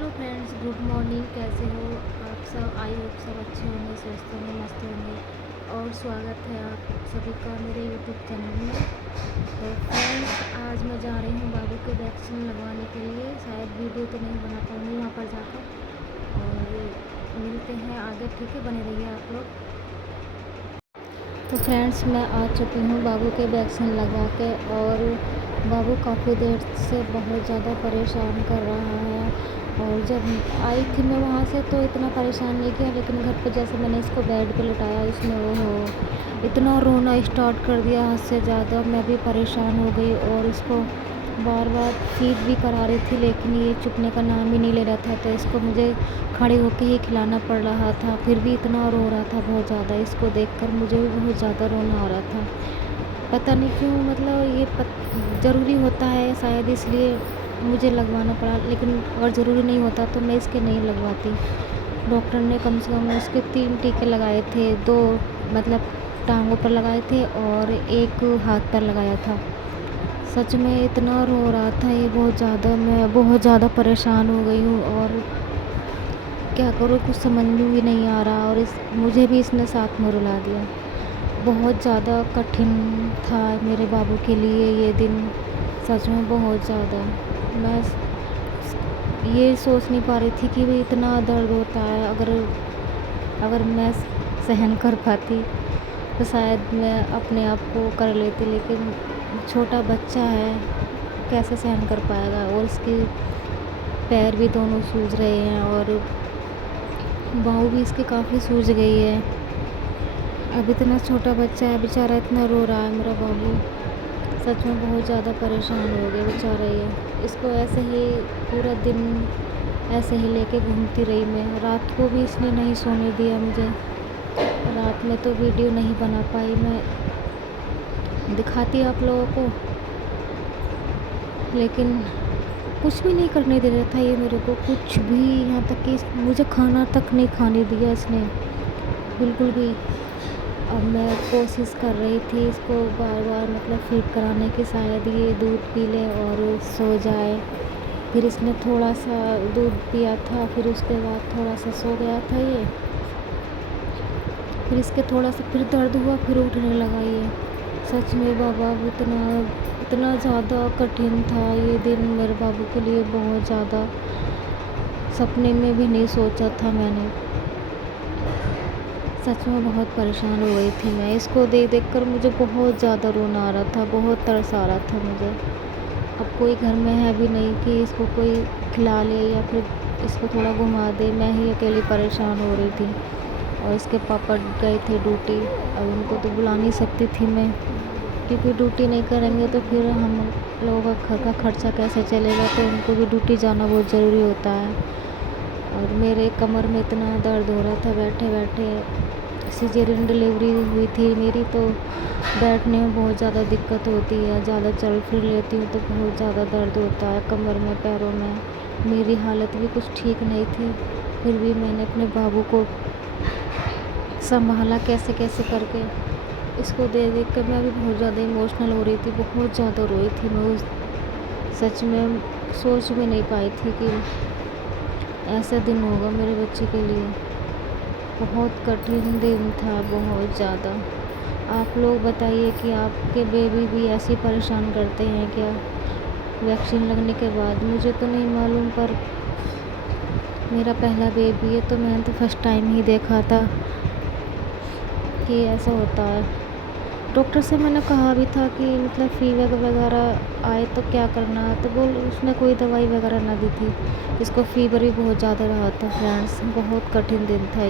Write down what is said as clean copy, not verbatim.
Hello friends, good morning. कैसे हो आप सब? आई होप सब अच्छे होंगे, स्वस्थ होंगे, मस्त होंगे। और स्वागत है आप सभी का मेरे यूट्यूब चैनल में। तो फ्रेंड्स, आज मैं जा रही हूँ बाबू के वैक्सीन लगवाने के लिए। शायद वीडियो तो नहीं बना पाऊँगी वहाँ पर जाकर। और मिलते हैं आगे, ठीक है? बने रहिए आप लोग। तो फ्रेंड्स, मैं आ चुकी हूँ बाबू के वैक्सीन लगवा के। और बाबू काफ़ी देर से बहुत ज़्यादा परेशान कर रहा है। और जब आई थी मैं वहाँ से तो इतना परेशान नहीं किया, लेकिन घर पे जैसे मैंने इसको बेड पे लिटाया, इसने वो इतना रोना स्टार्ट कर दिया हद से ज़्यादा। मैं भी परेशान हो गई और इसको बार बार फीड भी करा रही थी, लेकिन ये चुपने का नाम ही नहीं ले रहा था। तो इसको मुझे खड़े होकर ही खिलाना पड़ रहा था। फिर भी इतना रो रहा था बहुत ज़्यादा। इसको देखकर मुझे भी बहुत ज़्यादा रोना आ रहा था। पता नहीं क्यों, मतलब ये ज़रूरी होता है शायद, इसलिए मुझे लगवाना पड़ा। लेकिन अगर ज़रूरी नहीं होता तो मैं इसके नहीं लगवाती। डॉक्टर ने कम से कम इसके 3 टीके लगाए थे। 2 मतलब टांगों पर लगाए थे और 1 हाथ पर लगाया था। सच में इतना रो रहा था ये बहुत ज़्यादा। मैं बहुत ज़्यादा परेशान हो गई हूँ और क्या करूँ, कुछ समझ में भी नहीं आ रहा। और मुझे भी इसने साथ में रुला दिया। बहुत ज़्यादा कठिन था मेरे बाबू के लिए ये दिन, सच में बहुत ज़्यादा। मैं ये सोच नहीं पा रही थी कि भाई इतना दर्द होता है। अगर मैं सहन कर पाती तो शायद मैं अपने आप को कर लेती, लेकिन छोटा बच्चा है, कैसे सहन कर पाएगा। और इसके पैर भी दोनों सूज रहे हैं और बाहु भी इसकी काफ़ी सूज गई है। अब इतना छोटा बच्चा है बेचारा, इतना रो रहा है मेरा बाबू। सच में बहुत ज़्यादा परेशान हो गए बेचारा ये। इसको ऐसे ही पूरा दिन ऐसे ही लेके घूमती रही मैं। रात को भी इसने नहीं सोने दिया मुझे। रात में तो वीडियो नहीं बना पाई मैं, दिखाती आप लोगों को, लेकिन कुछ भी नहीं करने दे रहा था ये मेरे को, कुछ भी। यहाँ तक कि मुझे खाना तक नहीं खाने दिया इसने, बिल्कुल भी। अब मैं कोशिश कर रही थी इसको बार बार मतलब फीड कराने की, शायद ये दूध पी ले और सो जाए। फिर इसने थोड़ा सा दूध पिया था, फिर उसके बाद थोड़ा सा सो गया था ये। फिर इसके थोड़ा सा फिर दर्द हुआ, फिर उठने लगा ये। सच में बाबा, इतना ज़्यादा कठिन था ये दिन मेरे बाबू के लिए, बहुत ज़्यादा। सपने में भी नहीं सोचा था मैंने। सच में बहुत परेशान हो गई थी मैं। इसको देख कर मुझे बहुत ज़्यादा रोना आ रहा था, बहुत तरस आ रहा था मुझे। अब कोई घर में है भी नहीं कि इसको कोई खिला ले या फिर इसको थोड़ा घुमा दे। मैं ही अकेली परेशान हो रही थी और इसके पापा गए थे ड्यूटी। अब उनको तो बुला नहीं सकती थी मैं, क्योंकि ड्यूटी नहीं करेंगे तो फिर हम लोगों का घर का खर्चा कैसे चलेगा। तो उनको भी ड्यूटी जाना बहुत ज़रूरी होता है। और मेरे कमर में इतना दर्द हो रहा था बैठे बैठे। सिजेरियन डिलीवरी हुई थी मेरी, तो बैठने में बहुत ज़्यादा दिक्कत होती है। ज़्यादा चल फिर लेती हूँ तो बहुत ज़्यादा दर्द होता है कमर में, पैरों में। मेरी हालत भी कुछ ठीक नहीं थी, फिर भी मैंने अपने बाबू को संभाला कैसे कैसे करके। इसको देख कर मैं भी बहुत ज़्यादा इमोशनल हो रही थी, बहुत ज़्यादा रोई थी मैं उस। सच में सोच भी नहीं पाई थी कि ऐसा दिन होगा मेरे बच्चे के लिए। बहुत कठिन दिन था, बहुत ज़्यादा। आप लोग बताइए कि आपके बेबी भी ऐसे परेशान करते हैं क्या वैक्सीन लगने के बाद? मुझे तो नहीं मालूम, पर मेरा पहला बेबी है तो मैंने तो फर्स्ट टाइम ही देखा था कि ऐसा होता है। डॉक्टर से मैंने कहा भी था कि मतलब फीवर वगैरह आए तो क्या करना है, तो बोल उसने कोई दवाई वगैरह ना दी थी। इसको फीवर भी बहुत ज़्यादा रहा था फ्रेंड्स, बहुत कठिन दिन था।